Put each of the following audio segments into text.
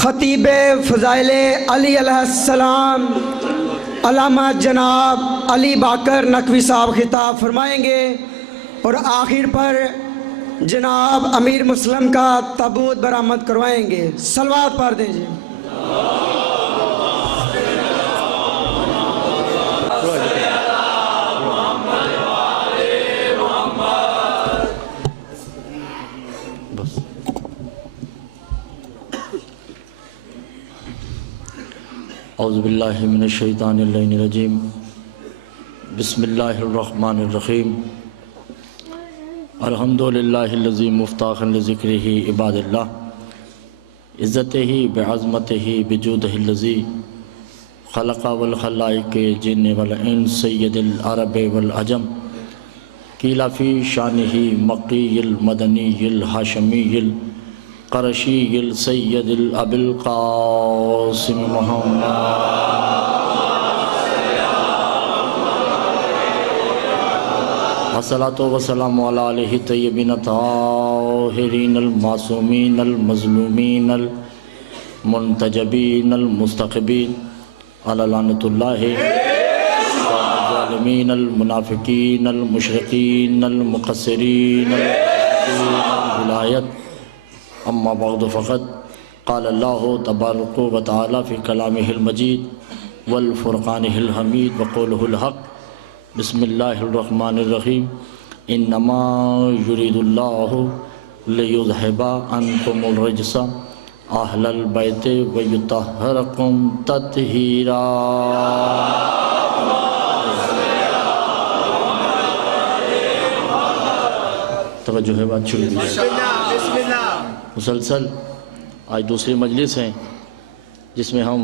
खतीब फ़ज़ाइल अली अलैहिस्सलाम अल्लामा जनाब अली बाकर नकवी साहब खिताब फरमाएंगे और आखिर पर जनाब अमीर मुस्लिम का ताबूत बरामद करवाएंगे। सलवात पढ़ दीजिए। औज़ुबिल्लाहि मिनश्शैतानिर्रजीम बिस्मिल्लाहिर्रहमानिर्रहीम अल्हम्दुलिल्लाहिल्लज़ी मुफ्ताख़न लिज़िक्रिही इबादिल्लाह इज़्ज़तिही बिअज़मतिही बिजूदिहिल्लज़ी ख़लक़ा वल ख़लाइक़ जिन्न वल इंस सय्यदुल अरब वल अजम क़ीला फ़ी शानिही मक्कीयुल मदनीयुल हाशमीयुल क़रशीयुल सय्यदुल अबुल क़ासिम मुहम्मद अस्सलातु वस्सलामु अला आलिहि तय्यबीन ताहिरीनल मासूमीनल मज़लूमीनल मुंतजबीनल मुस्तक़बीन अला लानतुल्लाहि ज़ालिमीनल मुनाफ़िकीनल मुशरिकीनल मुक़स्सिरीनल विलायत अम्मा बअद फ़क़द क़ाल अल्लाहु तबारक व तआला फ़ी कलामिहिल मजीद वल फ़ुरक़ानिहिल हमीद व क़ौलिहिल हक़ बिस्मिल्लाहिर्रहमानिर्रहीम इन्नमा युरीदुल्लाहु लियुज़हिबा अन्कुमुर रिज्सा अहलल बैति व युतह्हिरकुम तत्हीरा। तवज्जो है, बात शुरू मुसलसल आज दूसरी मजलिस है जिसमें हम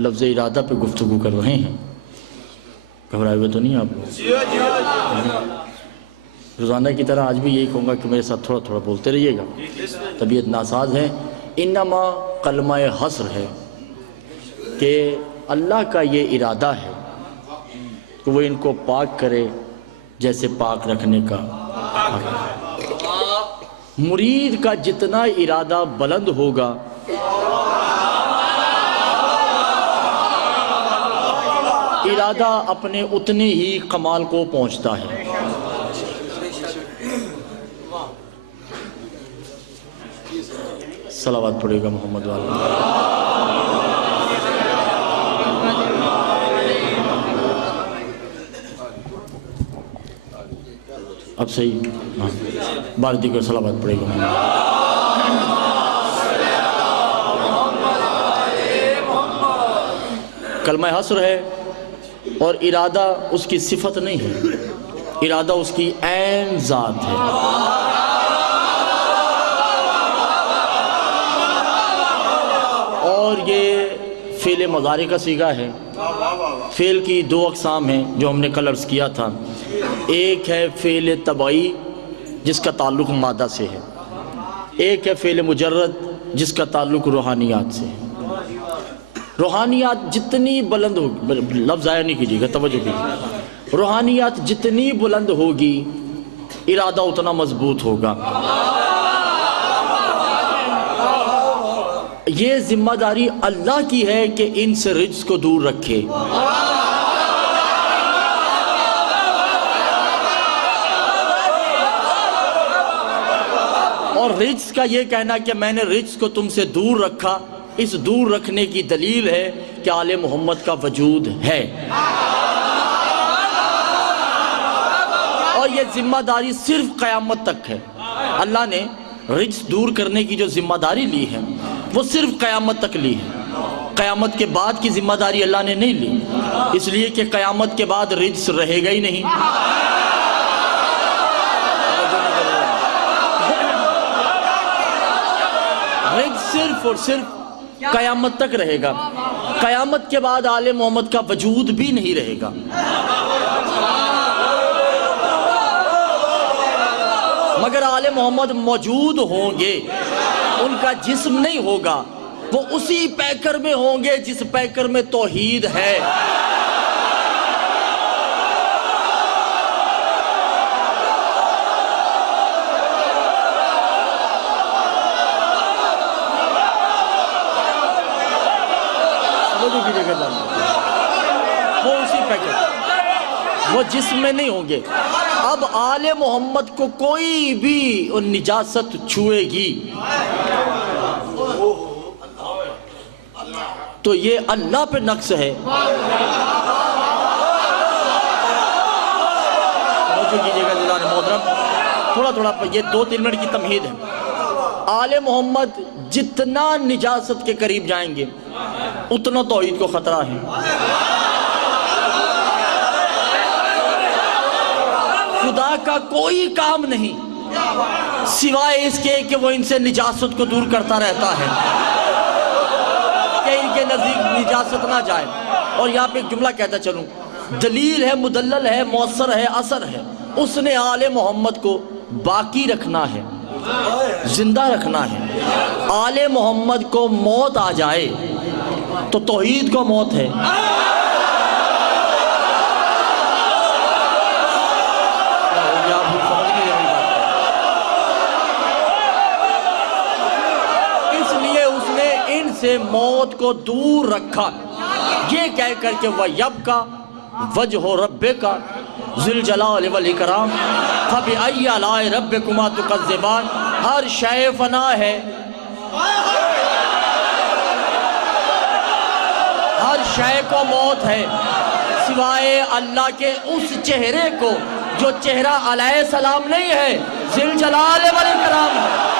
लफ्ज़ इरादा पे गुफ्तगू कर रहे हैं। घबराए हुए तो नहीं आप लोग? रोज़ाना की तरह आज भी यही कहूँगा कि मेरे साथ थोड़ा थोड़ा बोलते रहिएगा, तबीयत नासाज है। इन्नमा कलमा हस्र है कि अल्लाह का ये इरादा है कि वो इनको पाक करे जैसे पाक रखने का। मुरीद का जितना इरादा बुलंद होगा इरादा अपने उतने ही कमाल को पहुंचता है। सलावत पड़ेगा मोहम्मद वाला। अब सही, हाँ, बार दीगर सलावत पड़ेगा। कलमा हस्र है और इरादा उसकी सिफत नहीं है, इरादा उसकी ऐन ज़ात है। और ये फ़ेल मज़ारी का सीगा है। फ़ेल की दो अक़साम हैं जो हमने कल अर्ज़ किया था। एक है फ़ेल तबाई जिसका ताल्लुक़ मादा से है, एक है फ़ेल मुजर्रद जिसका ताल्लुक़ रूहानियात से है। रूहानियात जितनी बुलंद होगी, लफ्ज़ ज़ाया नहीं कीजिएगा, तवज्जो कीजिए, रूहानियात जितनी बुलंद होगी इरादा उतना मजबूत होगा। ये जिम्मेदारी अल्लाह की है कि इनसे रिज्क़ को दूर रखे। और रिज्क़ का ये कहना कि मैंने रिज्क़ को तुमसे दूर रखा, इस दूर रखने की दलील है कि आले मोहम्मद का वजूद है। और ये जिम्मेदारी सिर्फ क़यामत तक है। अल्लाह ने रिज्क़ दूर करने की जो जिम्मेदारी ली है वो सिर्फ क़यामत तक ली है। क़यामत के बाद की जिम्मेदारी अल्लाह ने नहीं ली, इसलिए कि क़यामत के बाद रिज्क़ रहेगा ही नहीं। रिज्क़ सिर्फ और सिर्फ क़यामत तक रहेगा। क़यामत के बाद आले मोहम्मद का वजूद भी नहीं रहेगा। मगर आले मोहम्मद मौजूद होंगे, उनका जिस्म नहीं होगा, वो उसी पैकर में होंगे जिस पैकर में तौहीद है। वो उसी पैकेट, वो जिसमें नहीं होंगे। अब आले मोहम्मद को कोई भी निजासत छुएगी तो ये अल्लाह पे नक्स है। थोड़ा थोड़ा ये 2-3 मिनट की तमहीद है। आले मोहम्मद जितना निजासत के करीब जाएंगे उतना तौहीद को खतरा है। खुदा का कोई काम नहीं सिवाय इसके कि वो इनसे निजासत को दूर करता रहता है कि इनके नज़दीक निजासत ना जाए। और यहाँ पे एक जुमला कहता चलूँ, दलील है, मुदल्लल है, मौसर है, असर है। उसने आले मोहम्मद को बाकी रखना है, जिंदा रखना है। आले मोहम्मद को मौत आ जाए तो तौहीद को मौत है। इसलिए उसने इनसे मौत को दूर रखा, ये कह करके वह यब का वजह रब्बे का ज़िल जलाल वल इकराम फबिअय्यि आलाए रब्बिकुमा तुकज़्ज़िबान। हर शय फना है, हर शय को मौत है सिवाय अल्लाह के उस चेहरे को जो चेहरा अलैहि सलाम नहीं है, ज़िल जलाल वल इकराम है।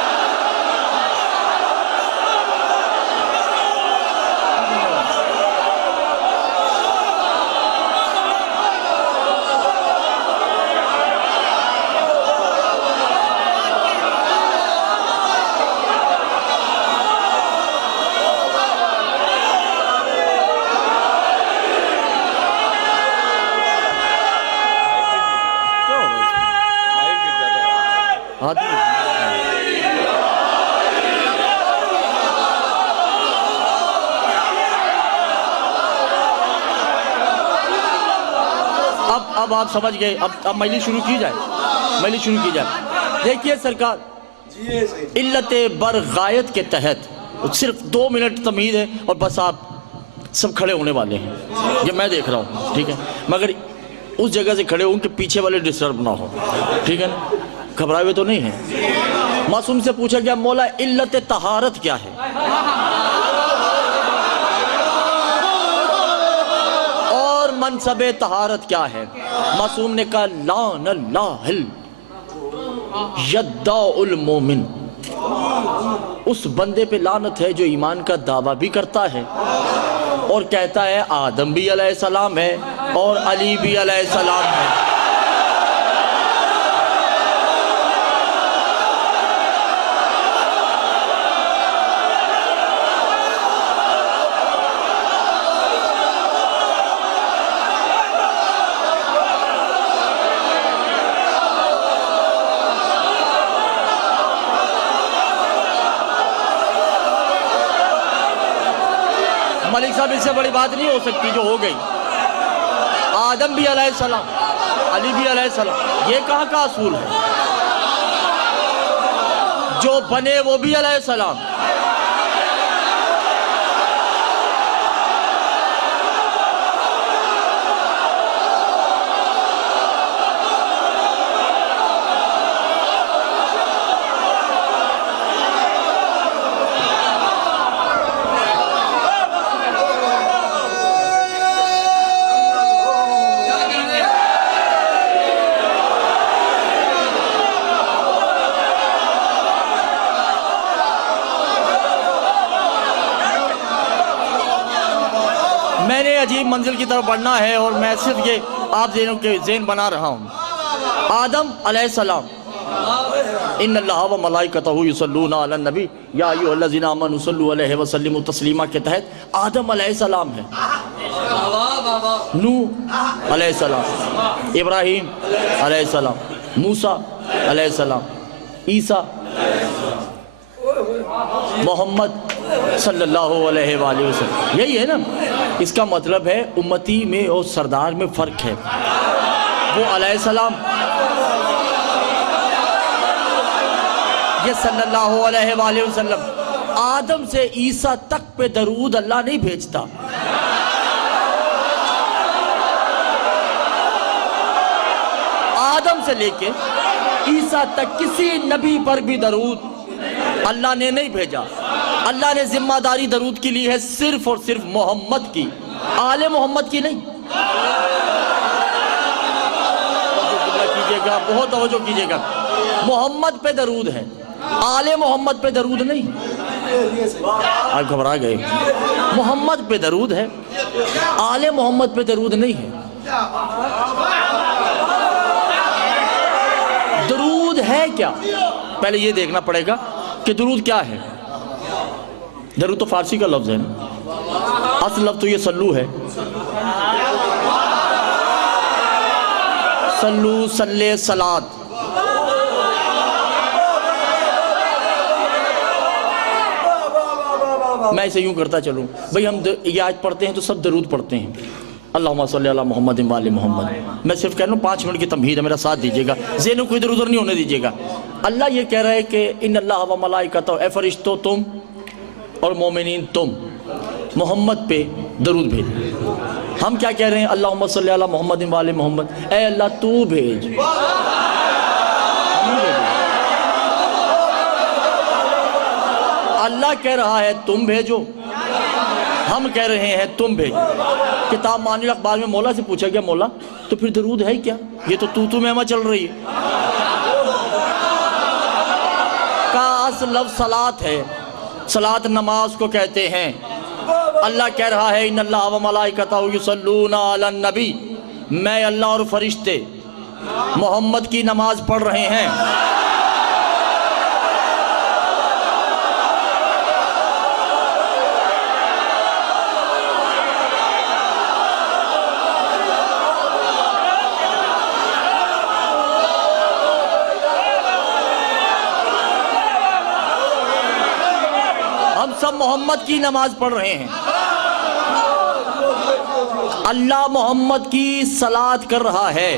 अब आप समझ गए। अब मजलिस शुरू की जाए, मजलिस शुरू की जाए। देखिए सरकार, इल्लत बरगायत के तहत सिर्फ 2 मिनट तमीज़ है और बस आप सब खड़े होने वाले हैं, ये मैं देख रहा हूँ, ठीक है। मगर उस जगह से खड़े हों कि पीछे वाले डिस्टर्ब ना हो, ठीक है ना, घबराए हुए तो नहीं है। मासूम से पूछा गया, मौला इल्लत तहारत क्या है? और मनसबे तहारत क्या है? मासूम ने कहा, लान अल्लाहिल यद्दाउल मोमिन, उस बंदे पे लानत है जो ईमान का दावा भी करता है और कहता है आदम भी अलैहिस्सलाम है और अली भी अलैहिस्सलाम है। मलिक साहब, इससे बड़ी बात नहीं हो सकती जो हो गई। आदम भी अलैहिस्सलाम, अली भी अलैहिस्सलाम, ये कहाँ का असूल है? जो बने वो भी अलैहिस्सलाम। मैंने अजीब मंजिल की तरफ बढ़ना है और मैं सिर्फ ये आप ज़हनों के ज़हन बना रहा हूँ। आदम अलैहिस्सलाम, इन्नल्लाह व मलाइकतहु युसल्लूना अलन नबी या अय्युहल्लज़ीना आमनू सल्लु अलैहि व सल्लिमू तस्लीमा के तहत आदम अलैहिस्सलाम है, नूह अलैहिस्सलाम, इब्राहीम अलैहिस्सलाम, मूसा अलैहिस्सलाम, ईसा, मोहम्मद सल्लल्लाहु अलैहि वसल्लम। यही है ना। इसका मतलब है उम्मती में और सरदार में फ़र्क है। वो अलैहिस्सलाम, ये सल्लल्लाहु अलैहि वसल्लम। आदम से ईसा तक पे दरूद अल्लाह नहीं भेजता। आदम से लेके ईसा तक किसी नबी पर भी दरूद अल्लाह ने नहीं भेजा। अल्लाह ने जिम्मेदारी दरूद की ली है सिर्फ और सिर्फ मोहम्मद की, आले मोहम्मद की नहीं। कीजिएगा, बहुत तवज्जो कीजिएगा। मोहम्मद पे दरूद है, आले मोहम्मद पे दरूद नहीं। आप घबरा गए। मोहम्मद पे दरूद है, आले मोहम्मद पे दरूद नहीं है। दरूद है क्या, पहले ये देखना पड़ेगा कि दरूद क्या है। दरूद तो फारसी का लफ्ज है ना, असल लफ्ज तो ये सल्लू है। सल्लू, सल्ले, सलात। मैं इसे यूं करता चलूं भाई, हम ये आज पढ़ते हैं तो सब दरूद पढ़ते हैं, अल्लाहुम्मा सल्ली अला मोहम्मद व आले मोहम्मद। मैं सिर्फ कह रहा हूँ 5 मिनट की तमहीद है, मेरा साथ दीजिएगा, ज़हन को इधर उधर नहीं होने दीजिएगा। अल्लाह ये कह रहा है कि इन अल्लाह व मलाइकतहू, ए फरिश्तों तुम और मोमिनीन तुम मोहम्मद पे दरूद भेज। हम क्या कह रहे हैं, अल्लाहुम्मा सल्ली अला मोहम्मद व आले मोहम्मद, ए अल्लाह तू भेज। अल्लाह कह रहा है तुम भेजो, हम कह रहे हैं तुम भेजो। किताब मानिल अखबार में मौला से पूछा गया, मौला तो फिर दरूद है क्या, ये तो तू मेमा चल रही है। का असल लफ्ज़ सलात है, सलात नमाज को कहते हैं। अल्लाह कह रहा है इन अल्लाह व मलाइकतहू युसल्लूना अलन नबी, मैं अल्लाह और फरिश्ते मोहम्मद की नमाज पढ़ रहे हैं। हम सब मोहम्मद की नमाज पढ़ रहे हैं। अल्लाह मोहम्मद की सलात कर रहा है,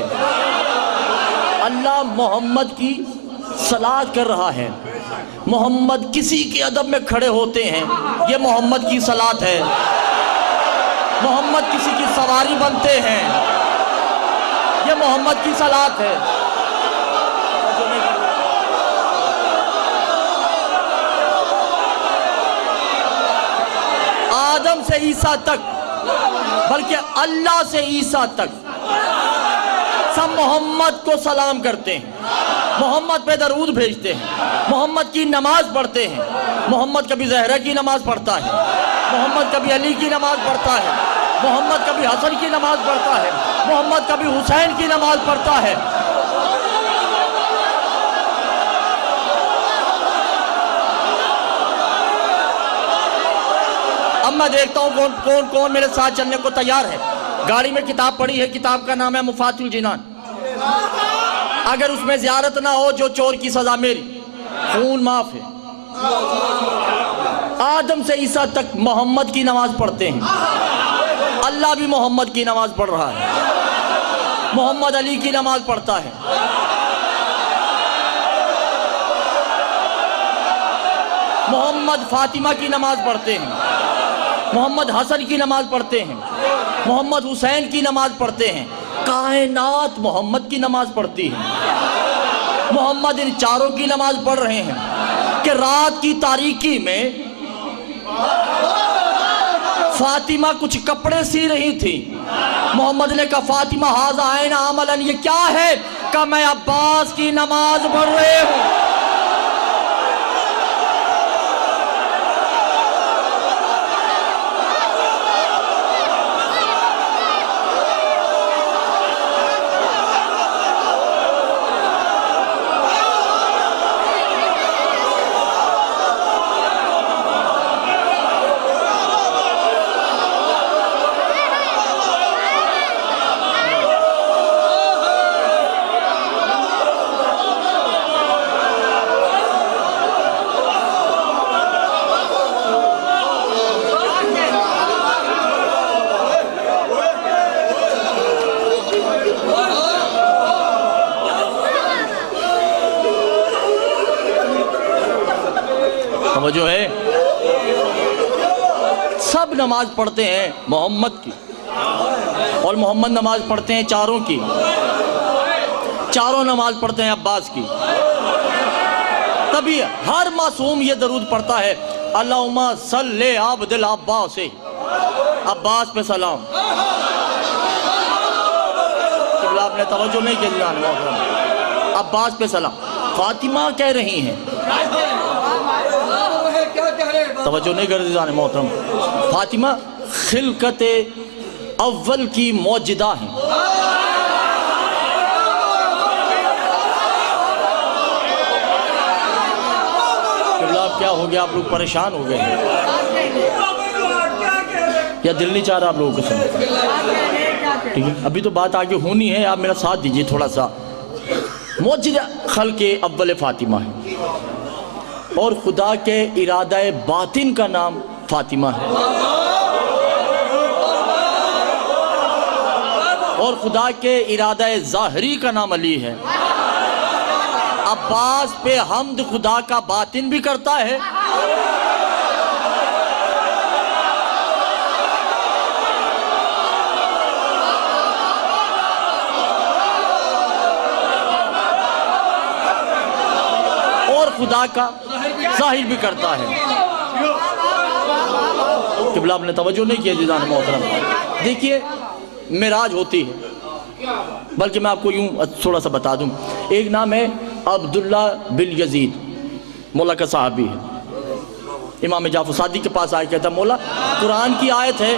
अल्लाह मोहम्मद की सलात कर रहा है। मोहम्मद किसी के अदब में खड़े होते हैं, ये मोहम्मद की सलात है। मोहम्मद किसी की सवारी बनते हैं, ये मोहम्मद की सलात है। आदम से ईसा तक, बल्कि अल्लाह से ईसा तक सब मोहम्मद को सलाम करते हैं, मोहम्मद पे दरूद भेजते हैं, मोहम्मद की नमाज पढ़ते हैं। मोहम्मद कभी ज़हरा की नमाज पढ़ता है, मोहम्मद कभी अली की नमाज पढ़ता है, मोहम्मद कभी हसन की नमाज पढ़ता है, मोहम्मद कभी हुसैन की नमाज पढ़ता है। अब मैं देखता हूँ कौन कौन कौन मेरे साथ चलने को तैयार है। गाड़ी में किताब पड़ी है, किताब का नाम है मुफातिहुल जिनान। अगर उसमें ज़ियारत ना हो, जो चोर की सजा मेरी, खून माफ है। आदम से ईसा तक मोहम्मद की नमाज पढ़ते हैं। अल्लाह भी मोहम्मद की नमाज पढ़ रहा है, मोहम्मद अली की नमाज पढ़ता है। मोहम्मद फातिमा की नमाज पढ़ते हैं, मोहम्मद हसन की नमाज पढ़ते हैं, मोहम्मद हुसैन की नमाज पढ़ते हैं। कायनात मोहम्मद की नमाज पढ़ती है। मोहम्मद इन चारों की नमाज पढ़ रहे हैं कि रात की तारीकी में फातिमा कुछ कपड़े सी रही थी। मोहम्मद ने कहा फातिमा हाज़ा आइना अमलन, ये क्या है? कहा मैं अब्बास की नमाज पढ़ रहे हूँ। सब नमाज पढ़ते हैं मोहम्मद की, और मोहम्मद नमाज पढ़ते हैं चारों की, चारों नमाज पढ़ते हैं अब्बास की। तभी हर मासूम ये दरूद पढ़ता है, अल्लाहुम्मा सल्ले अब्दुल अब्बास, अब्बास पे सलाम। आपने तवज्जो नहीं की, अब्बास पे सलाम। फातिमा कह रही हैं, तवज्जो नहीं कर रही मोहतरम, फातिमा खिलकत अव्वल की मौजदा हैं। क्या हो गया, आप लोग परेशान हो गए हैं या दिल नहीं चाह रहा आप लोगों को सुनने? ठीक है, अभी तो बात आगे होनी है, आप मेरा साथ दीजिए थोड़ा सा। मौजदा खल्क़े अव्वल फातिमा है, और खुदा के इरादा बातिन का नाम फातिमा है, और खुदा के इरादा ज़ाहरी का नाम अली है। अब्बास पे हम्द खुदा का बातिन भी करता है, और खुदा का जाहिर भी करता है। क़िबला आपने तवज्जो नहीं किया जीज़ान मोहतरम। देखिए मेराज होती है, बल्कि मैं आपको यूं थोड़ा सा बता दूं, एक नाम है अब्दुल्ला बिन यजीद, मौला का साहबी है। इमाम जाफर सादिक के पास आया, कहता मौला कुरान की आयत है,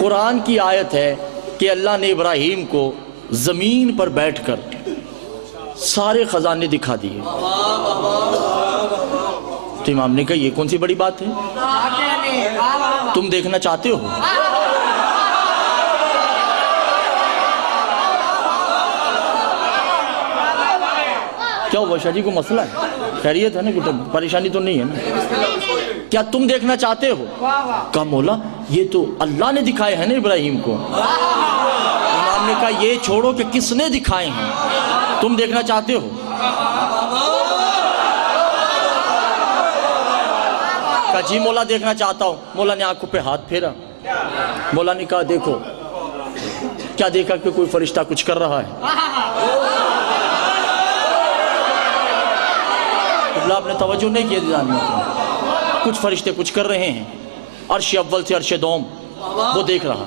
कुरान की आयत है कि अल्लाह ने इब्राहीम को ज़मीन पर बैठकर सारे ख़जाने दिखा दिए। तो इमाम ने कहा ये कौन सी बड़ी बात है, तुम देखना चाहते हो? क्या हुआ शाह जी, को मसला है? खैरियत है ना, कुछ परेशानी तो नहीं है ना? क्या तुम देखना चाहते हो? कहा मौला ये तो अल्लाह ने दिखाए हैं ना इब्राहिम को। इमाम ने कहा ये छोड़ो कि किसने दिखाए हैं, तुम देखना चाहते हो? कहा जी मौला देखना चाहता हूँ। मौला ने आंखों पे हाथ फेरा, मौला ने कहा देखो। क्या देखा कि कोई फरिश्ता कुछ कर रहा है? आपने तवज्जो नहीं किया, कुछ फरिश्ते कुछ कर रहे हैं। अर्श अव्वल से अर्श दोम वो देख रहा,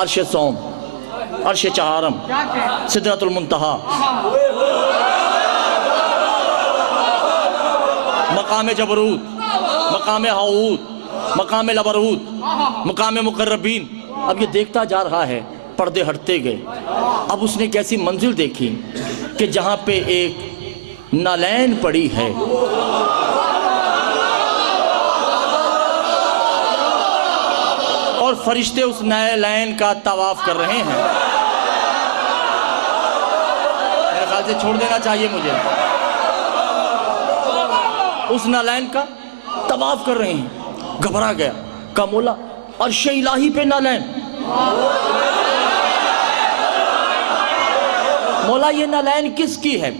अर्श सोम, अर्श चहारम, सिदरतुल मुंतहा, मकाम जबरूत, मकाम हाऊत, मकाम लबरूत, मकाम मुकर्रबीन। अब ये देखता जा रहा है, पर्दे हटते गए। अब उसने कैसी मंजिल देखी कि जहाँ पे एक नालैन पड़ी है, और फरिश्ते उस नालैन का तवाफ कर रहे हैं। मेरे ख्याल से छोड़ देना चाहिए मुझे। उस नालैन का तवाफ कर रहे हैं। घबरा गया, कहा मौला अर्श इलाही पे नालैन, मौला ये नालैन किसकी है?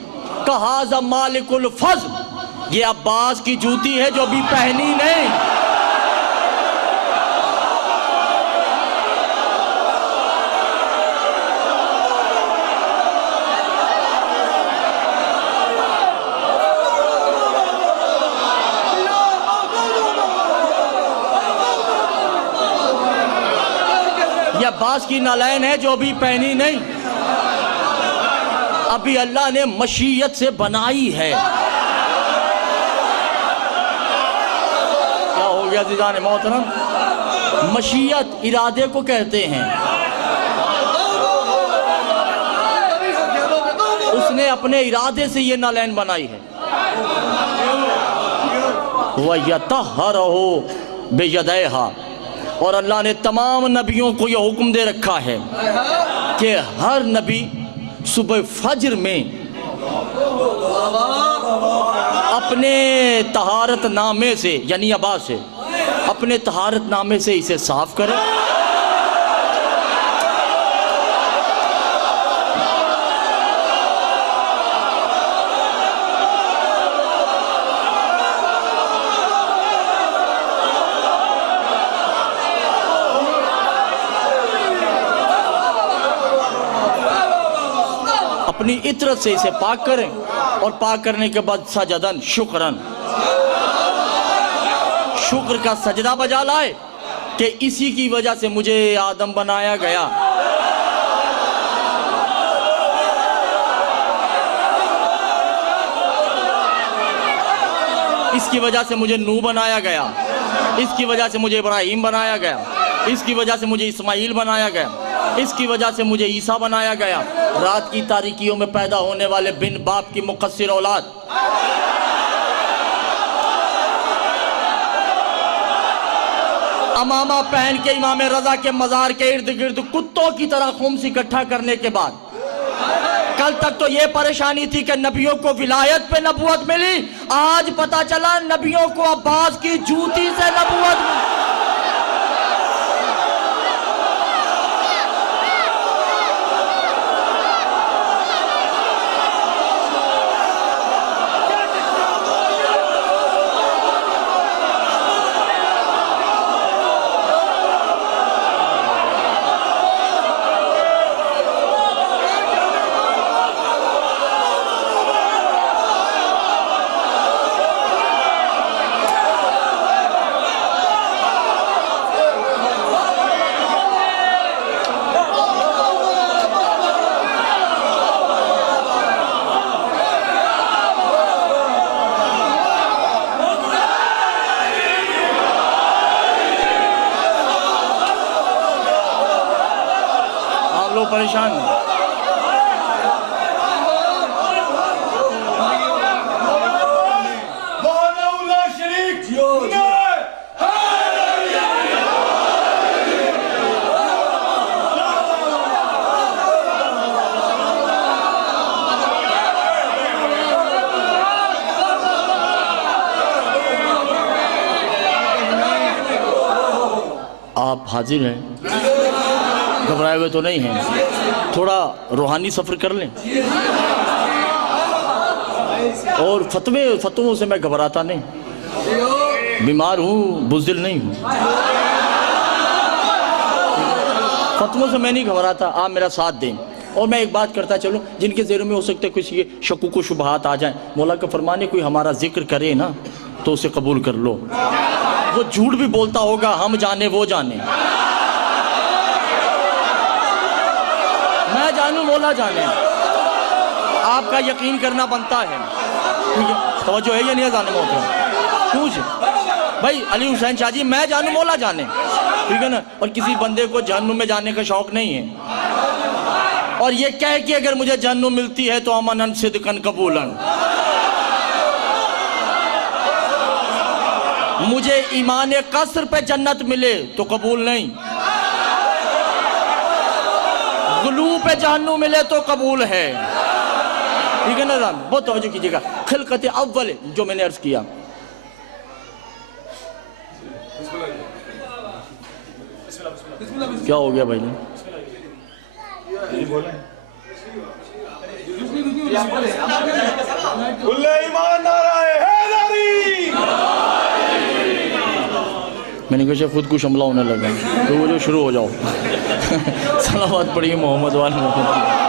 कहा मालिकुल फज़ल, ये अब्बास की जूती है जो अभी पहनी नहीं। ये अब्बास की नालैन है जो अभी पहनी नहीं, अभी अल्लाह ने मशीयत से बनाई है। क्या हो गया जीजान मोहतरम? मशीयत इरादे को कहते हैं। उसने अपने इरादे से ये नालैन बनाई है। वयतहरहु बियदैहा, और अल्लाह ने तमाम नबियों को यह हुक्म दे रखा है कि हर नबी सुबह फज्र में अपने तहारत नामे से, यानी अबा से, अपने तहारत नामे से इसे साफ करें। अपनी इतरत से इसे पाक करें और पाक करने के बाद सजदन शुक्रन, शुक्र का सजदा बजा लाए कि इसी की वजह से मुझे आदम बनाया गया। इसकी वजह से मुझे नूह बनाया गया, इसकी वजह से मुझे इब्राहिम बनाया गया, इसकी वजह से मुझे इस्माइल बनाया गया, इसकी वजह से मुझे ईसा बनाया गया। रात की तारीकियों में पैदा होने वाले बिन बाप की मुकस्सिर औलाद, अमामा पहन के इमाम रजा के मजार के इर्द गिर्द कुत्तों की तरह खुम्स इकट्ठा करने के बाद, कल तक तो ये परेशानी थी कि नबियों को विलायत पे नबूवत मिली, आज पता चला नबियों को अब्बास की जूती से नबूवत मिली। परेशान आप हाजिर हैं, घबराए हुए तो नहीं हैं, थोड़ा रूहानी सफ़र कर लें। और फतवों से मैं घबराता नहीं, बीमार हूँ, बुज़दिल नहीं हूँ, फतवों से मैं नहीं घबराता। आप मेरा साथ दें। और मैं एक बात करता चलूँ, जिनके ज़हन में हो सकता है कुछ ये शकुक व शुबहात आ जाएं, मौला का फरमाने कोई हमारा जिक्र करे ना तो उसे कबूल कर लो। वो झूठ भी बोलता होगा, हम जाने वो जाने, मैं जानूं मौला जाने। आपका यकीन करना बनता है, ठीक है? तवज्जो है या नहीं जाने मौत पूछ भाई अली हुसैन शाह जी, मैं जानूं मौला जाने, ठीक है ना। और किसी बंदे को जहन्नुम में जाने का शौक नहीं है, और ये कह कि अगर मुझे जहन्नुम मिलती है तो अमन सिद्कन कबूलन, मुझे ईमान कसर पे जन्नत मिले तो कबूल नहीं, गुलू पे जहन्नुम मिले तो कबूल है, ठीक है ना। बहुत तवज्जो कीजिएगा। खिलकत अव्वल जो मैंने अर्ज किया, क्या हो गया भाई ने मैंने कहा खुद कुछ हमला होने लगा, तो वो जो शुरू हो जाओ। सलावत पढ़िए मोहम्मद वाले मोहम्मद।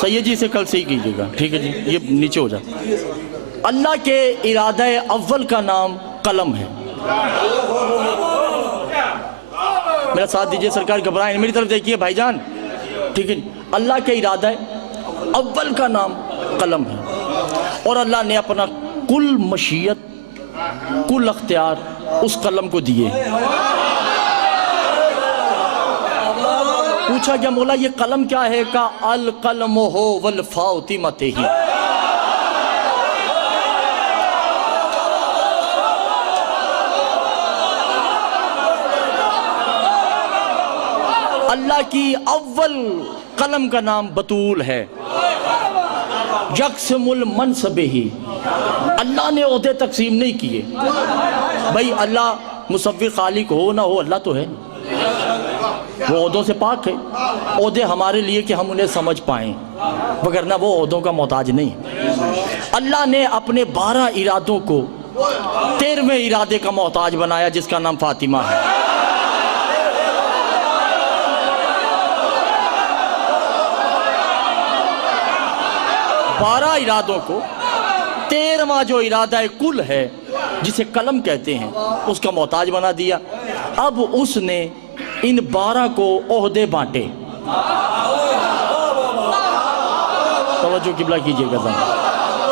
सैयद जी से कल सही कीजिएगा, ठीक है जी, ये नीचे हो जाए। अल्लाह के इरादा अव्वल का नाम कलम है। मेरा साथ दीजिए सरकार, घबराएं, मेरी तरफ देखिए भाईजान, ठीक है। अल्लाह के इरादा अव्वल का नाम कलम है, और अल्लाह ने अपना कुल मशीयत, कुल अख्तियार उस कलम को दिए। पूछा क्या मौला ये कलम क्या है? का अल कलम हो वल फातिमते ही, अल्लाह की अव्वल कलम का नाम बतूल है। यक्समुल मनसबे ही, अल्लाह ने ओहदे तकसीम नहीं किए। भाई अल्लाह मुसव्विर खालिक हो ना हो, अल्लाह तो है, वो ओहदों से पाक है। ओहदे हमारे लिए कि हम उन्हें समझ पाएं, वगरना वो ओहदों का मोहताज नहीं। अल्लाह ने अपने 12 इरादों को 13वें इरादे का मोहताज बनाया जिसका नाम फातिमा है। बारह इरादों को 13वां जो इरादा कुल है जिसे कलम कहते हैं उसका मोहताज बना दिया। अब उसने इन 12 को ओहदे बांटे। तवज्जो किबला कीजिएगा जरा,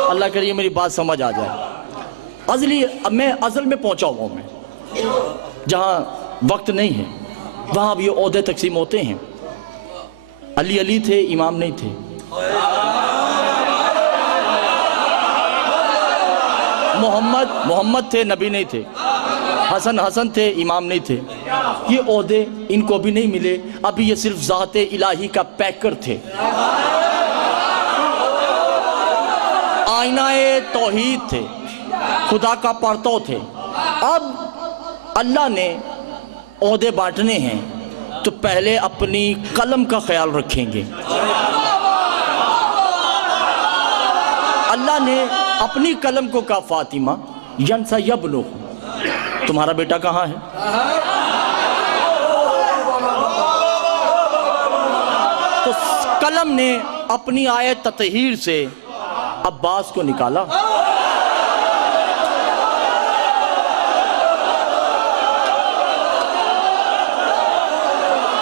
अल्लाह करिए मेरी बात समझ आ जाए। मैं अज़ल में पहुंचा हुआ हूँ, मैं जहाँ वक्त नहीं है वहाँ अब ये ओहदे तकसीम होते हैं। अली अली थे, इमाम नहीं थे। मोहम्मद थे, नबी नहीं थे। हसन थे, इमाम नहीं थे। ये ओहदे इनको भी नहीं मिले। अभी ये सिर्फ ज़ाते इलाही का पैकर थे, आईनाए तौहीद थे, खुदा का परतौ थे। अब अल्लाह ने ओहदे बांटने हैं तो पहले अपनी कलम का ख्याल रखेंगे। अल्लाह ने अपनी कलम को कहा, फातिमा यंसा यबलु, तुम्हारा बेटा कहाँ है? तो कलम ने अपनी आयत ततहीर से अब्बास को निकाला।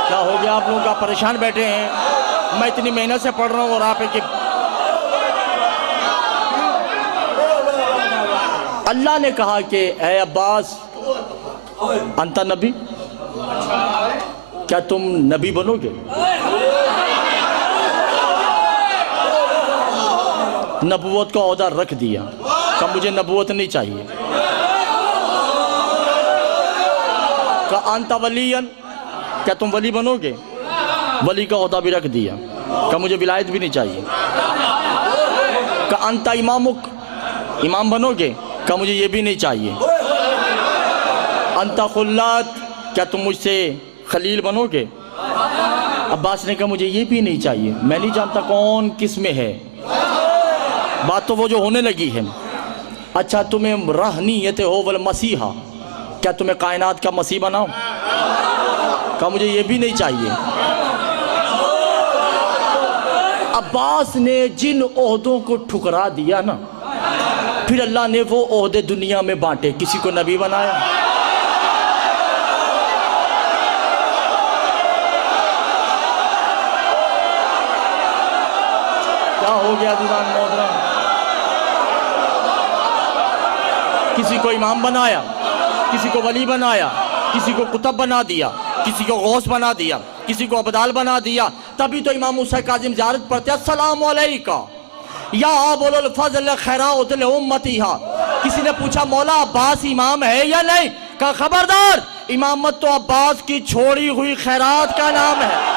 क्या हो गया आप लोगों का? परेशान बैठे हैं। मैं इतनी मेहनत से पढ़ रहा हूँ और आप एक अल्लाह ने कहा कि ए अब्बास अंता नबी, क्या तुम नबी बनोगे? नबूवत का ओहदा रख दिया। कहा मुझे नबूवत नहीं चाहिए। का अंता वलियन, क्या तुम वली बनोगे? वली का ओहदा भी रख दिया। का मुझे विलायत भी नहीं चाहिए। का अंता इमामुक, इमाम बनोगे? का मुझे ये भी नहीं चाहिए। अंता खुल्लात, क्या तुम मुझसे खलील बनोगे? अब्बास ने कहा मुझे ये भी नहीं चाहिए। मैं नहीं जानता कौन किस में है। बात तो वो जो होने लगी है। अच्छा तुम्हें रहनीयत हो वल मसीहा, क्या तुम्हें कायनात का मसीह बनाओ? कहा मुझे ये भी नहीं चाहिए। अब्बास ने जिन ओहदों को ठुकरा दिया ना, फिर अल्लाह ने वो ओहदे दुनिया में बांटे। किसी को नबी बनाया, क्या हो गया दीवान मोहतरम? किसी को इमाम बनाया, किसी को वली बनाया, किसी को कुतुब बना दिया, किसी को गौस बना दिया, किसी को अबदाल बना दिया। तभी तो इमाम मूसा काज़िम ज़ियारत पढ़ते अस्सलामु अलैका या अबुल फज़ल खैराउल उम्मतिहा। किसी ने पूछा मौला अब्बास इमाम है या नहीं? कहा खबरदार, इमामत तो अब्बास की छोड़ी हुई खैरात का नाम है।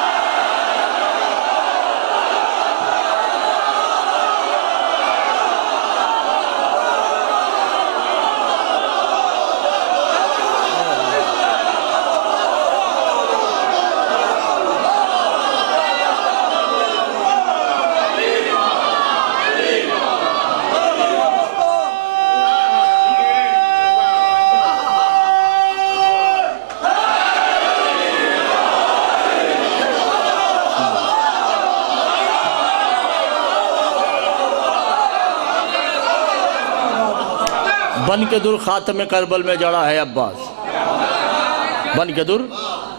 बन के दुर खातम करबल में जड़ा है अब्बास। बन के दुर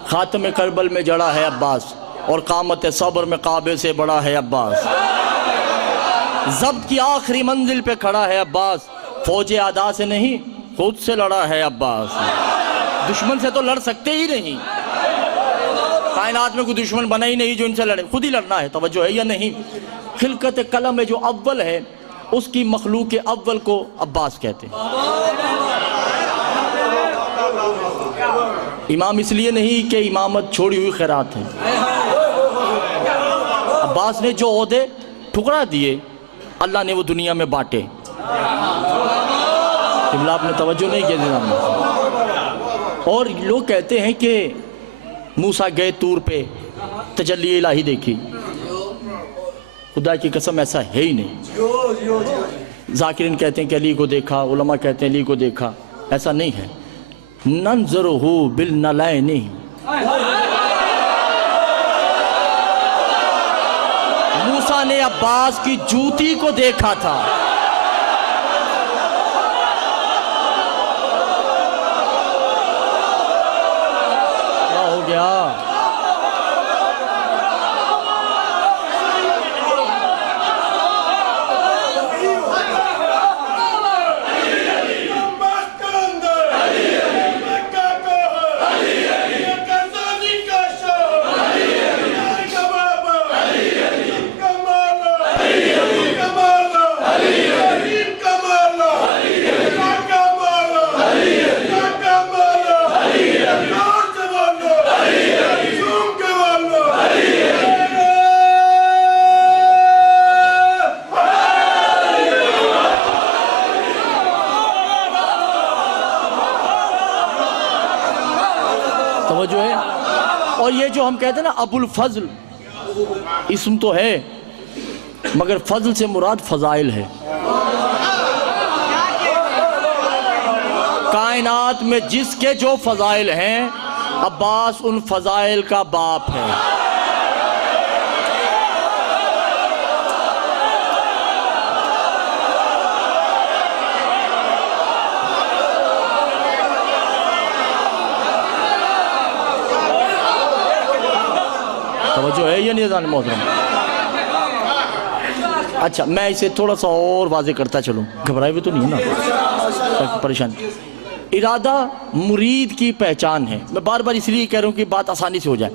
खातम करबल में जड़ा है अब्बास, और कामत सब्र में काबे से बड़ा है अब्बास। जब्त की आखिरी मंजिल पे खड़ा है अब्बास, फौज आदा से नहीं खुद से लड़ा है अब्बास। दुश्मन से तो लड़ सकते ही नहीं। कायनात में कोई दुश्मन बना ही नहीं जो इनसे लड़े, खुद ही लड़ना है। तवज्जो है या नहीं? खिलकत कलम में जो अव्वल है उसकी मखलूक अव्वल को अब्बास कहते हैं। इमाम इसलिए नहीं कि इमामत छोड़ी हुई खैरात है। अब्बास ने जो ओहदे ठुकरा दिए अल्लाह ने वो दुनिया में बांटे। आपने तवज्जो नहीं किया। और लोग कहते हैं कि मूसा गए तूर पे तजल्ली इलाही देखी। खुदा की कसम ऐसा है ही नहीं। ज़ाकिरीन कहते हैं कि अली को देखा, उलमा कहते हैं अली को देखा, ऐसा नहीं है। नंज़ुरुहु बिल नलैनी, मूसा ने अब्बास की जूती को देखा था। क्या हो गया? तवज्जो है। और ये जो हम कहते हैं ना अबुल फजल, इस्म तो है मगर फजल से मुराद फजाइल है। कायनात में जिसके जो फजाइल हैं, अब्बास उन फजाइल का बाप है। तवज्जो है ये निज़ान मोहतरम। अच्छा, मैं इसे थोड़ा सा और वाज़े करता चलूँ, घबराए हुए तो नहीं है ना, परेशान। इरादा मुरीद की पहचान है। मैं बार बार इसलिए कह रहा हूँ कि बात आसानी से हो जाए।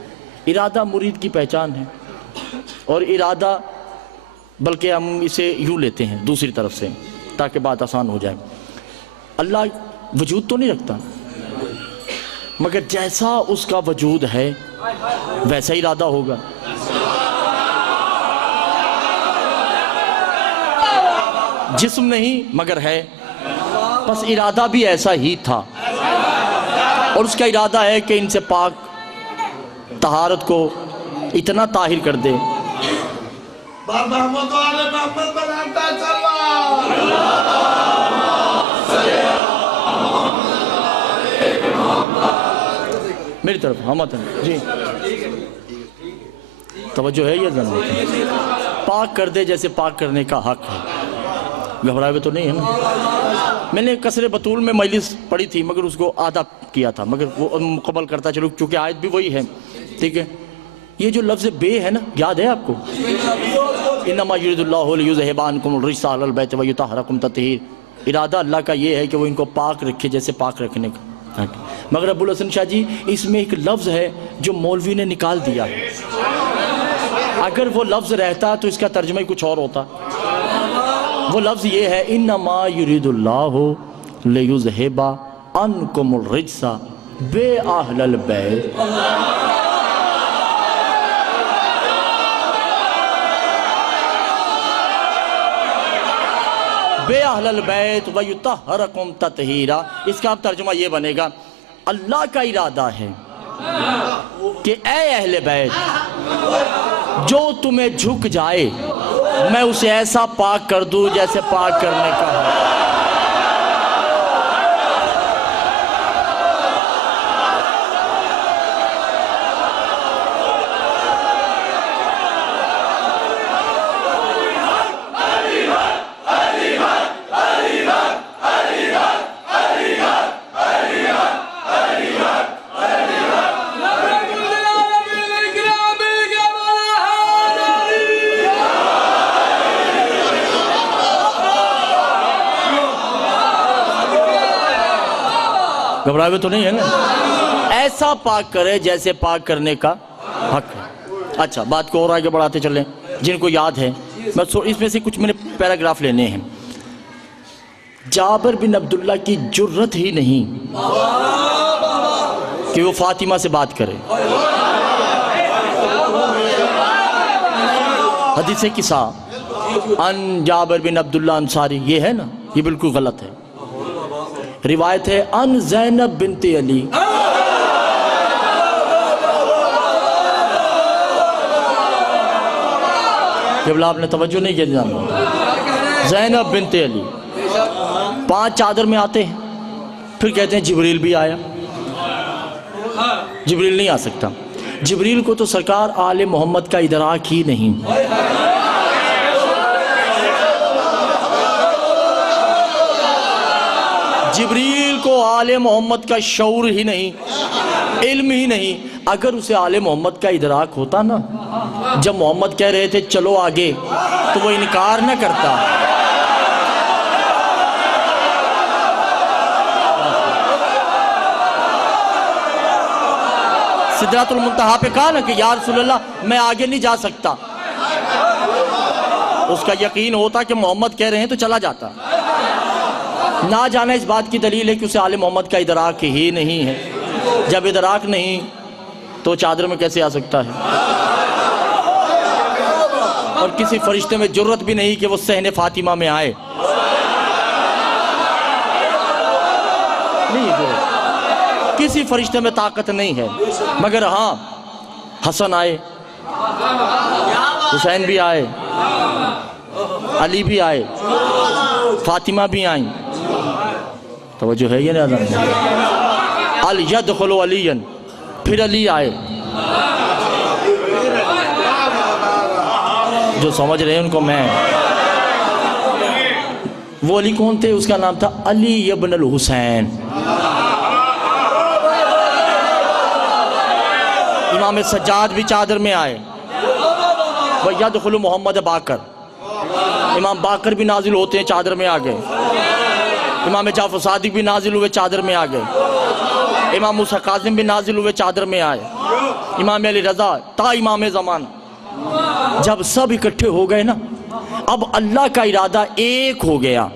इरादा मुरीद की पहचान है। और इरादा, बल्कि हम इसे यूँ लेते हैं दूसरी तरफ से ताकि बात आसान हो जाए। अल्लाह वजूद तो नहीं रखता, मगर जैसा उसका वजूद है वैसा इरादा होगा। जिस्म नहीं मगर है, बस इरादा भी ऐसा ही था। और उसका इरादा है कि इनसे पाक तहारत को इतना ताहिर कर दे। मेरी तरफ हम जी तवज्जो है ये जन पाक कर दे जैसे पाक करने का हक है। घबराए हुए तो नहीं है ना। मैंने कसरे बतूल में मजलिस पढ़ी थी मगर उसको आधा किया था, मगर वो मुकम्मल करता चलो क्योंकि आयत भी वही है। ठीक है, ये जो लफ्ज़ बे है ना, याद है आपको? इन्नमा युरिदुल्लाहु लियुज़हिबा अन्कुम रिज्सा अहलल बैत व युतहहिरकुम तत्हीर। इरादा अल्लाह का ये है कि वो इनको पाक रखे जैसे पाक रखने का। मगर अब्बुल हसन शाह जी, इसमें एक लफ्ज़ है जो मौलवी ने निकाल दिया है। अगर वो लफ्ज़ रहता तो इसका तर्जुमा ही कुछ और होता। वो लफ्ज़ ये है, इन्नमा युरिदुल्लाहु लियुज़हिबा अन्कुम रिज्सा बे अहलल बैत। बे अहलल बैत व युतहहिरकुम तत्हीरा। इसका अब तर्जुमा ये बनेगा, अल्लाह का इरादा है कि ऐ अहले बैत, जो तुम्हें झुक जाए मैं उसे ऐसा पाक कर दूं जैसे पाक करने का है। घबराए हुए तो नहीं है ना। ऐसा पाक करे जैसे पाक करने का हक है। अच्छा, बात को और आगे बढ़ाते चलें। जिनको याद है, मैं इसमें से कुछ मैंने पैराग्राफ लेने हैं। जाबिर बिन अब्दुल्ला की जुर्रत ही नहीं कि वो फातिमा से बात करे। हदीस किसा अन जाबिर बिन अब्दुल्ला अंसारी, ये है ना, ये बिल्कुल गलत है। रिवायत है अन ज़ैनब बिनते अली। केवल आपने तवज्जो नहीं किया। ज़ैनब बिनते अली 5 चादर में आते हैं, फिर कहते हैं जिब्रील भी आया। जिब्रील नहीं आ सकता, जिब्रील को तो सरकार आले मोहम्मद का इदराक ही नहीं। जिब्रील को आले मोहम्मद का शऊर ही नहीं, इल्म ही नहीं। अगर उसे आले मोहम्मद का इदराक होता ना, जब मोहम्मद कह रहे थे चलो आगे, तो वो इनकार न करता। सिदरातुल मुंतहा पे कहा ना कि या रसूलल्लाह मैं आगे नहीं जा सकता। उसका यकीन होता कि मोहम्मद कह रहे हैं तो चला जाता। ना जाना इस बात की दलील है कि उसे आले मोहम्मद का इदराक ही नहीं है। जब इदराक नहीं तो चादर में कैसे आ सकता है? और किसी फरिश्ते में जुर्रत भी नहीं कि वो सहने फातिमा में आए। नहीं, किसी फरिश्ते में ताकत नहीं है। मगर हाँ, हसन आए, हुसैन भी आए, अली भी आए, फातिमा भी आई। तो वो जो है ये ना, अल यदखुलु अलियन, फिर अली आए। जो समझ रहे हैं उनको मैं, वो अली कौन थे? उसका नाम था अली इब्न अल हुसैन। इमाम सज्जाद भी चादर में आए। वह यदखुलु मोहम्मद बाकर, इमाम बाकर भी नाजिल होते हैं, चादर में आ गए। इमाम जाफर सादिक भी नाजिल हुए, चादर में आ गए। इमाम मूसा काज़िम भी नाजिल हुए, चादर में आए। इमाम अली रज़ा ता इमाम ज़मान। जब सब इकट्ठे हो गए ना, अब अल्लाह का इरादा एक हो गया।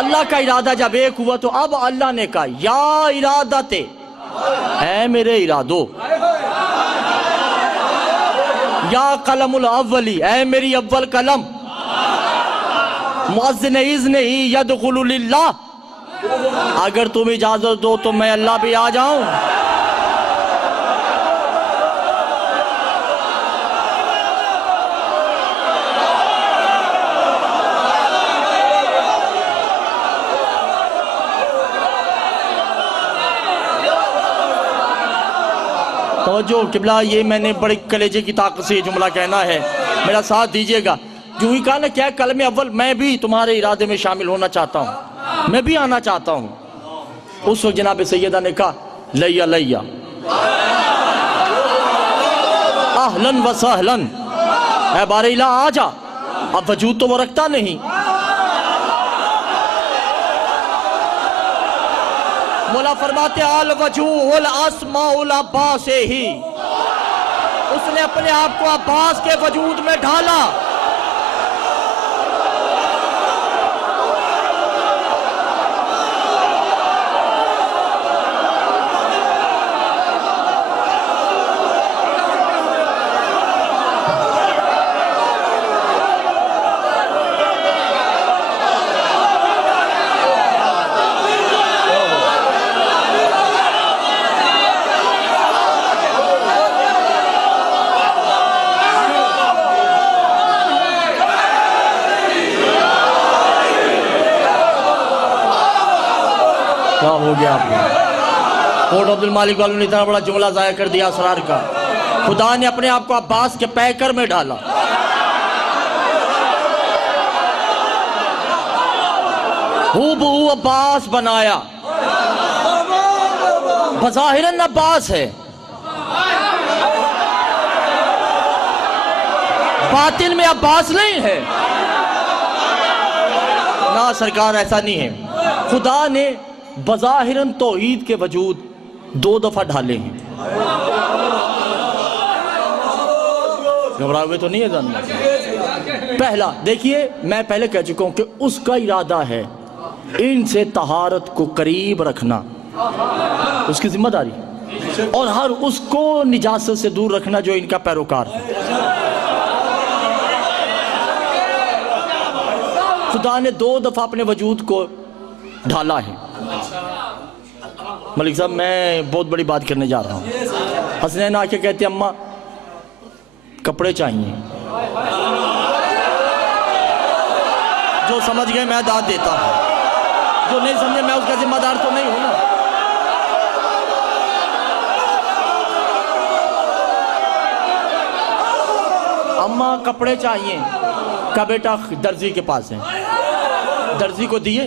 अल्लाह का इरादा जब एक हुआ तो अब अल्लाह ने कहा या इरादते, ऐ मेरे इरादो, या कलमुल अव्वली, ऐ मेरी अव्वल कलम, मुअज़्ज़िन इज़्न ही यदखुलु लिल्लाह, अगर तुम इजाजत दो तो मैं अल्लाह भी आ जाऊं। जो किबला, ये मैंने बड़े कलेजे की ताकत से ये जुमला कहना है, मेरा साथ दीजिएगा। जो ही कहा ना क्या कलमे अव्वल, मैं भी तुम्हारे इरादे में शामिल होना चाहता हूँ, मैं भी आना चाहता हूँ। उस वक्त जनाब सैयदा ने कहा लैया लैया, अहलन व सहलन, ऐ बारेला आ जा। अब वजूद तो वो रखता नहीं। मौला फरमाते अल वजूहुल अस्माउल अब्बास ही, उसने अपने आप को अब्बास के वजूद में ढाला। क्या हो गया आपको? कोट अब्दुल मालिक वालों ने इतना बड़ा जुमला ज़ाया कर दिया असरार का। खुदा ने अपने आप को अब्बास के पैकर में डाला। हूबहू अब्बास बनाया। बज़ाहिरन अब्बास है, बातिन में अब्बास नहीं है ना सरकार, ऐसा नहीं है। खुदा ने बज़ाहिरन तौहीद के वजूद 2 दफा ढाले हैं। घबराए हुए तो नहीं है जानना। पहला देखिए, मैं पहले कह चुका हूं कि उसका इरादा है इनसे तहारत को करीब रखना, उसकी जिम्मेदारी, और हर उसको निजासत से दूर रखना जो इनका पैरोकार है। खुदा ने 2 दफा अपने वजूद को ढाला है। मलिक साहब, मैं बहुत बड़ी बात करने जा रहा हूँ। हसनैन आके कहते अम्मा कपड़े चाहिए। जो समझ गए मैं दाद देता हूँ, जो नहीं समझे मैं उसका जिम्मेदार तो नहीं हूँ ना। अम्मा कपड़े चाहिए। का बेटा दर्जी के पास है, दर्जी को दिए।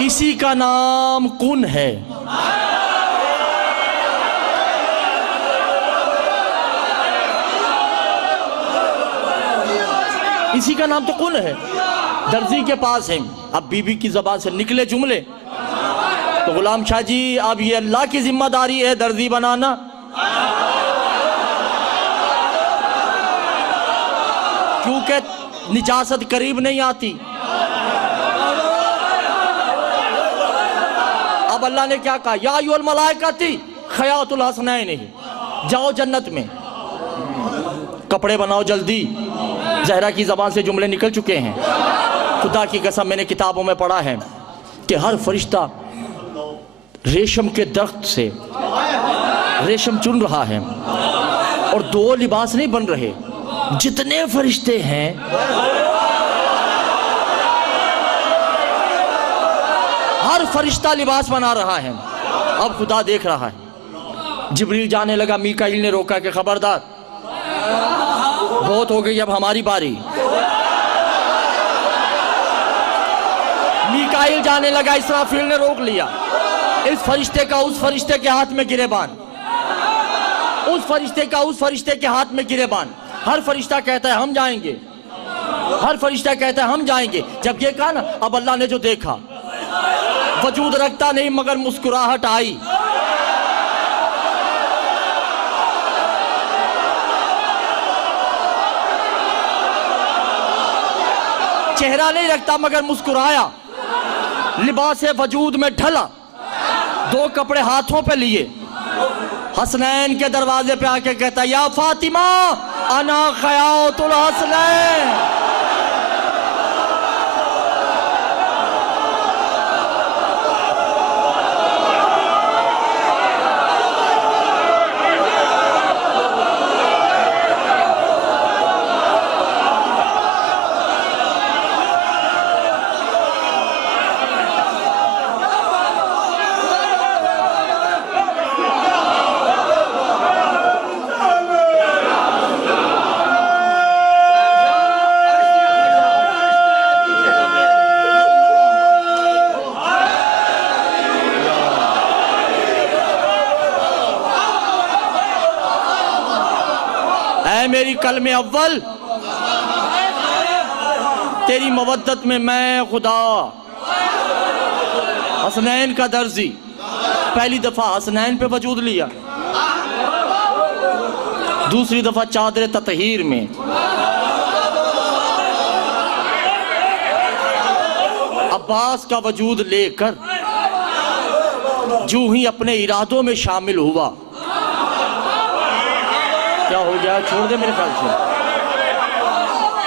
इसी का नाम कुन है। इसी का नाम तो कुन है, दर्जी के पास है। अब बीबी की ज़बान से निकले जुमले तो गुलाम शाह जी अब ये अल्लाह की जिम्मेदारी है दर्जी बनाना। क्योंकि निजासत करीब नहीं आती। अब अल्लाह ने क्या कहा, या अय्युहल मलाइकती खयातुल हसनैन, जाओ जन्नत में कपड़े बनाओ जल्दी। जहरा की ज़बान से जुमले निकल चुके हैं। खुदा की कसम मैंने किताबों में पढ़ा है कि हर फरिश्ता रेशम के दरख्त से रेशम चुन रहा है और दो लिबास नहीं बन रहे। जितने फरिश्ते हैं हर फरिश्ता लिबास बना रहा है। अब खुदा देख रहा है। जिब्रील जाने लगा, मीकाईल ने रोका कि खबरदार बहुत हो गई, अब हमारी बारी। मीकाईल जाने लगा, इसराफील ने रोक लिया। इस फरिश्ते का उस फरिश्ते के हाथ में गिरेबान, उस फरिश्ते का उस फरिश्ते के हाथ में गिरेबान। हर फरिश्ता कहता है हम जाएंगे, हर फरिश्ता कहता है हम जाएंगे। जब ये कहा ना, अब अल्लाह ने जो देखा, वजूद रखता नहीं मगर मुस्कुराहट आई। चेहरा नहीं रखता मगर मुस्कुराया, लिबास वजूद में ढला, दो कपड़े हाथों पे लिए, हसनैन के दरवाजे पे आके कहता, या फातिमा अना खयातुल हसनैन। मेरी कलमे अव्वल, तेरी मवद्दत में मैं खुदा हसनैन का दर्जी। पहली दफा हसनैन पे वजूद लिया, दूसरी दफा चादर ततहीर में। अब्बास का वजूद लेकर जो ही अपने इरादों में शामिल हुआ, क्या हो गया, छोड़ दे मेरे ख्याल से,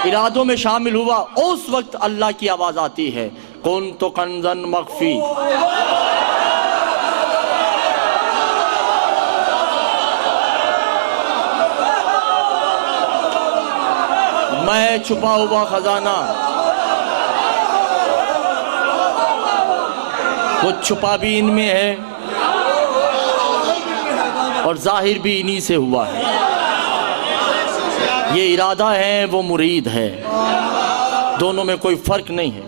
इरादों में शामिल हुआ। उस वक्त अल्लाह की आवाज आती है, कौन तो कंजन मख्फी। मैं छुपा हुआ खजाना, वो छुपा भी इनमें है और जाहिर भी इन्हीं से हुआ है। ये इरादा है, वो मुरीद है, दोनों में कोई फर्क नहीं है।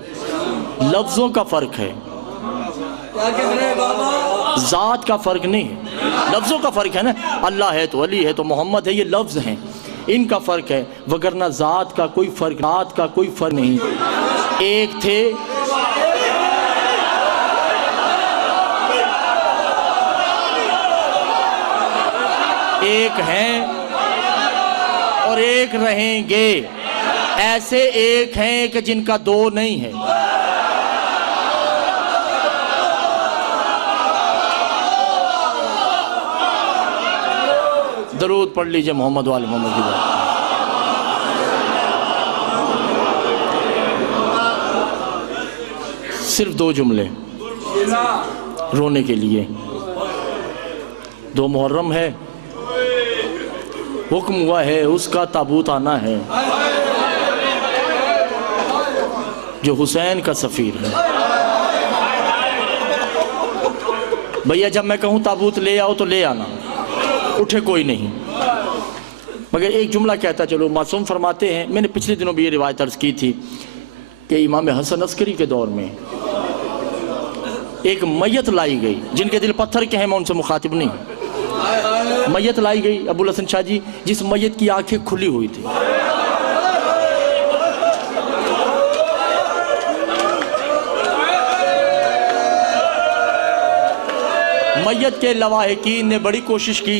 लफ्जों का फर्क है, जात का फर्क नहीं है। लफ्जों का फर्क है ना, अल्लाह है तो अली है तो मोहम्मद है, ये लफ्ज हैं, इनका फर्क है, वगरना जात का कोई फर्क, जात का कोई फर्क नहीं। एक थे एक हैं और एक रहेंगे। ऐसे एक हैं कि जिनका दो नहीं है। दरूद पढ़ लीजिए मोहम्मद वाले मोहम्मद की बात। सिर्फ 2 जुमले रोने के लिए। 2 मुहर्रम है, हुक्म हुआ है उसका ताबूत आना है, जो हुसैन का सफ़ीर है। भैया जब मैं कहूँ ताबूत ले आओ तो ले आना, उठे कोई नहीं। मगर एक जुमला कहता चलो। मासूम फरमाते हैं, मैंने पिछले दिनों भी ये रिवायत अर्ज़ की थी कि इमाम हसन अस्करी के दौर में एक मैयत लाई गई, जिनके दिल पत्थर के हैं, मैं उनसे मुखातिब नहीं। मैयत लाई गई अबुल हसन शाह जी, जिस मैयत की आंखें खुली हुई थी। मैयत के लवाहिकीन ने बड़ी कोशिश की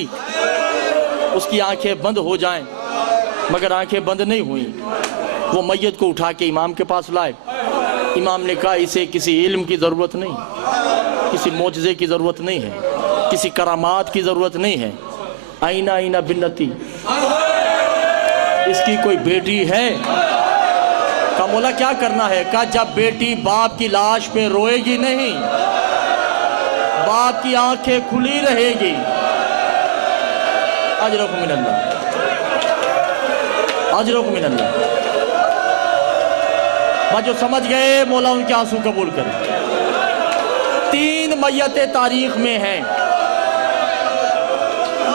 उसकी आंखें बंद हो जाएं, मगर आंखें बंद नहीं हुई। वो मैयत को उठा के इमाम के पास लाए। इमाम ने कहा इसे किसी इल्म की ज़रूरत नहीं, किसी मोजज़े की ज़रूरत नहीं है, किसी करामात की ज़रूरत नहीं है। आईना आईना बिन्नती, इसकी कोई बेटी है? का मौला क्या करना है? कहा जब बेटी बाप की लाश पे रोएगी नहीं, बाप की आंखें खुली रहेगी। अजरकुम मिनल्लाह, अजरकुम मिनल्लाह। मैं जो समझ गए, मौला उनके आंसू कबूल करे। 3 मैयतें तारीख में हैं,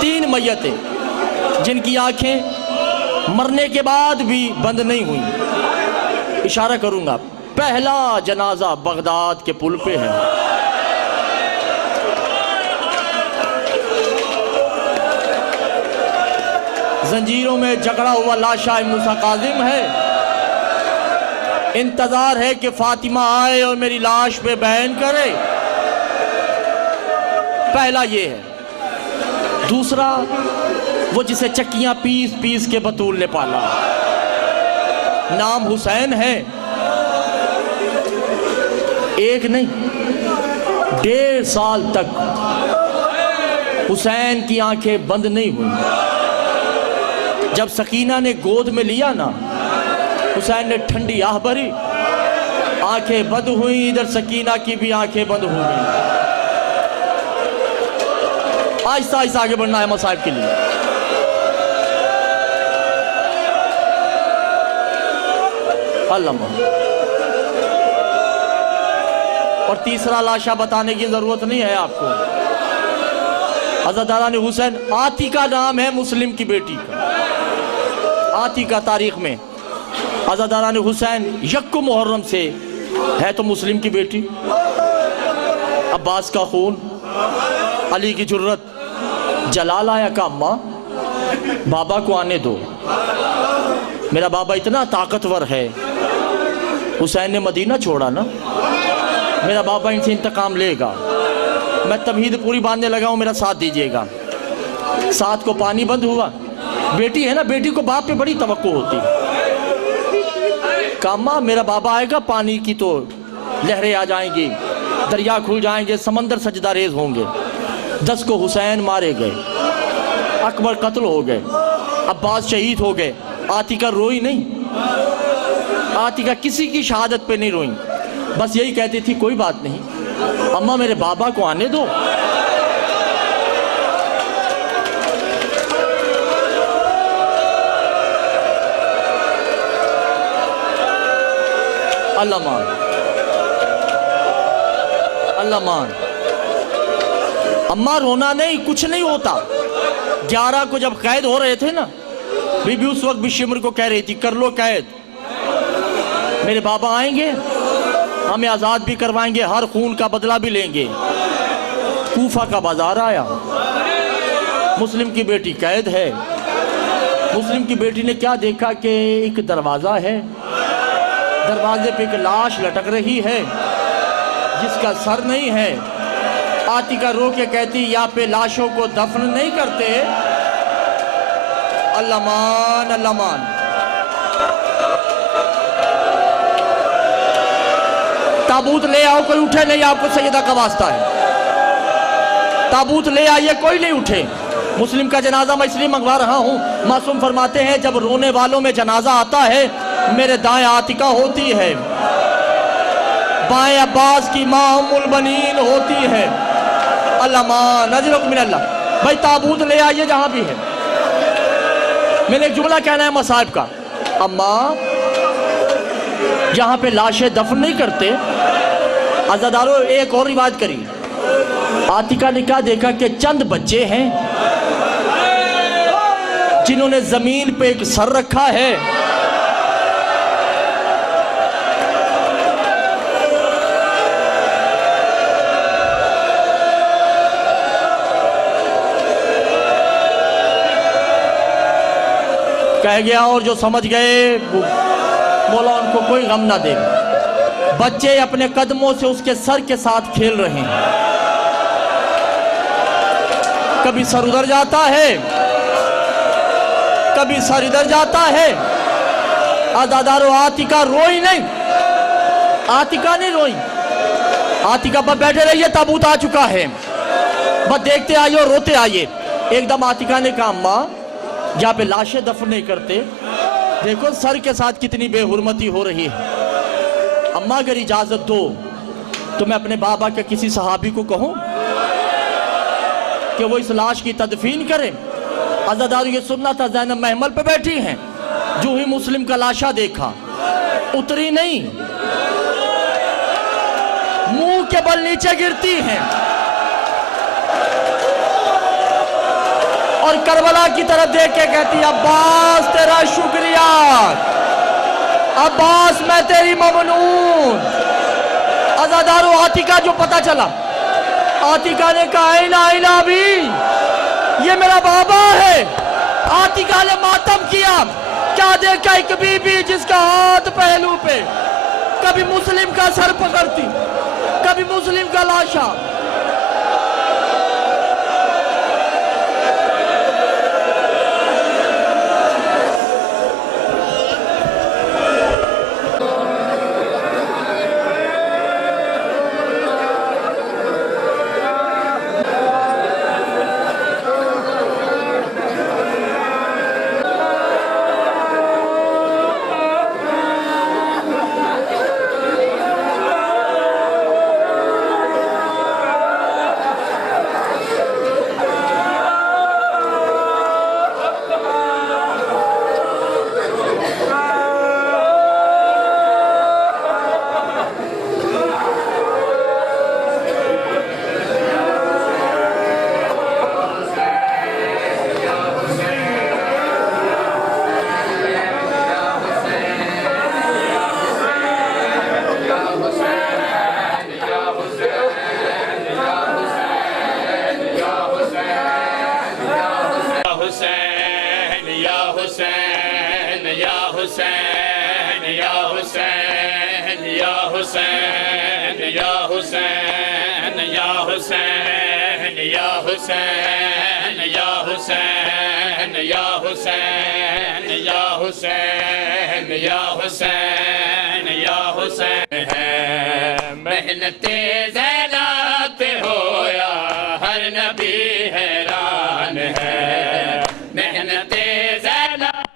3 मैयतें जिनकी आंखें मरने के बाद भी बंद नहीं हुई। इशारा करूंगा, पहला जनाजा बगदाद के पुल पे है। जंजीरों में जकड़ा हुआ लाशा मूसा काजिम है। इंतजार है कि फातिमा आए और मेरी लाश पे बयान करे। पहला ये है। दूसरा, वो जिसे चक्कियां पीस पीस के बतूल ने पाला, नाम हुसैन है। एक नहीं, 1.5 साल तक हुसैन की आंखें बंद नहीं हुई। जब सकीना ने गोद में लिया ना, हुसैन ने ठंडी आह भरी, आंखें बंद हुई। इधर सकीना की भी आंखें बंद हो गई। आहिस्ता आहिस्ता आगे बढ़ना है मसाइब के लिए। अल्लाह। और तीसरा लाशा बताने की जरूरत नहीं है आपको। हज़रत दारानी हुसैन, आतिका नाम है मुस्लिम की बेटी का। आतिका तारीख में हज़रत दारानी हुसैन यक्को मुहर्रम से है तो मुस्लिम की बेटी। अब्बास का खून, अली की जुर्रत। जलाल आया का अम्मा बाबा को आने दो, मेरा बाबा इतना ताकतवर है। हुसैन ने मदीना छोड़ा ना, मेरा बाबा इनसे इंतकाम लेगा। मैं तमहीद पूरी बांधने लगा हूँ, मेरा साथ दीजिएगा। साथ को पानी बंद हुआ। बेटी है ना, बेटी को बाप पे बड़ी तवक्को होती। कामा मेरा बाबा आएगा, पानी की तो लहरें आ जाएंगी, दरिया खुल जाएंगे, समंदर सजदा रेज होंगे। 10 को हुसैन मारे गए, अकबर कत्ल हो गए, अब्बास शहीद हो गए। आतिका रोई नहीं, आतिका किसी की शहादत पे नहीं रोई, बस यही कहती थी कोई बात नहीं अम्मा, मेरे बाबा को आने दो। अल्लाह मान, अल्लाह मान। अम्मा रोना नहीं, कुछ नहीं होता। 11 को जब कैद हो रहे थे ना, बीबी उस वक्त भी शिमर को कह रही थी कर लो कैद, मेरे बाबा आएंगे, हमें आज़ाद भी करवाएंगे, हर खून का बदला भी लेंगे। कूफा का बाजार आया, मुस्लिम की बेटी कैद है। मुस्लिम की बेटी ने क्या देखा कि एक दरवाज़ा है, दरवाजे पे एक लाश लटक रही है जिसका सर नहीं है। आतिका रो के कहती यहाँ पे लाशों को दफन नहीं करते। अल्लाह मान, अल्लाह मान। ताबूत ले आओ, कोई उठे नहीं, आपको सैयदा का वास्ता है। ताबूत ले आइए, कोई नहीं उठे। मुस्लिम का जनाजा मैं इसलिए मंगवा रहा हूँ, मासूम फरमाते हैं जब रोने वालों में जनाजा आता है, मेरे दाएं आतिका होती है, बाएं अब्बास की माँ उम्मुल बनीन होती है। अल्लामा नजरुक मिनल्लाह। भाई ताबूत ले आइए जहां भी है। मैंने एक जुमला कहना है मसाहिब का। अम्मा जहां पे लाशें दफन नहीं करते, आजादारों एक और रिवायत करी। आतिका ने क्या देखा कि चंद बच्चे हैं जिन्होंने जमीन पे एक सर रखा है, कह गया। और जो समझ गए मौला उनको कोई गम ना दे। बच्चे अपने कदमों से उसके सर के साथ खेल रहे हैं। कभी सर उधर जाता है, कभी सर इधर जाता है। आदादारो आतिका रोई नहीं, आतिका नहीं रोई। आतिका पर बैठे रहिए, ताबूत आ चुका है, बस देखते आइए और रोते आइए। एकदम आतिका ने कहा अम्मा जहाँ पे लाशें दफन नहीं करते, देखो सर के साथ कितनी बेहुरमती हो रही है। अम्मा अगर इजाजत दो तो मैं अपने बाबा के किसी सहाबी को कहूं कि वो इस लाश की तदफीन करें। आजादार ये सुनना था, ज़ैनब महमल पे बैठी हैं, जो ही मुस्लिम का लाशा देखा उतरी नहीं, मुंह के बल नीचे गिरती हैं और करबला की तरफ देख के कहती अब्बास तेरा शुक्रिया, अब्बास मैं तेरी ममनून। आजादारो आतिका जो पता चला, आतिका ने कहा आईना भी ये मेरा बाबा है। आतिका ने मातम किया। क्या देखा एक बीबी जिसका हाथ पहलू पे, कभी मुस्लिम का सर पकड़ती, कभी मुस्लिम का लाशा। मेहनते ज़ैनात होया हर नबी हैरान है। मेहनते ज़ैनात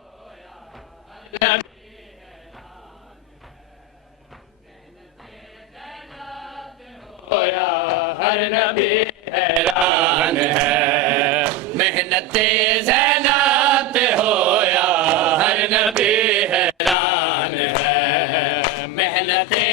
होया हर नबी होया हर नबी हैरान है। मेहनते ज़ैनात होया हर नबी हैरान है। मेहनते